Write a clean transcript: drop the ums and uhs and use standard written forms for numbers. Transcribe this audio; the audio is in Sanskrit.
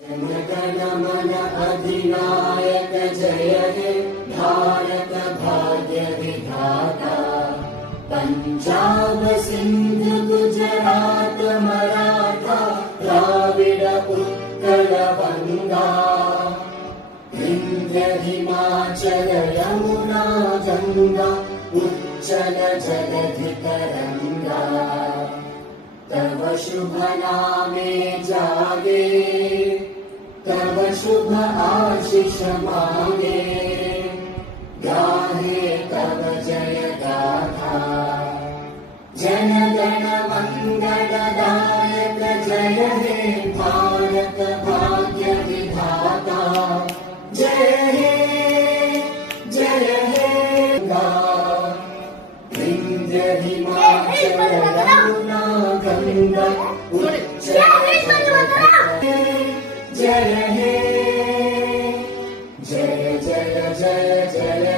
जन मन अधिनायक जय हे भारत भाग्य विधाता। पंजाब सिंध गुजरात मराठा द्राविड उत्कल बंगा। विंध्य हिमाचल यमुना गंगा उच्चल जलधि तरंगा। तव शुभ नामे जागे तव शुभ आशीष मांगे। गाहे तव जय गाथा जन गण मंगलदायक जय हे भारत भाग्य विधाता। जय हे विंध्य हिमाचल यमुना गंगा उच्चल जय हे जय जय जय जय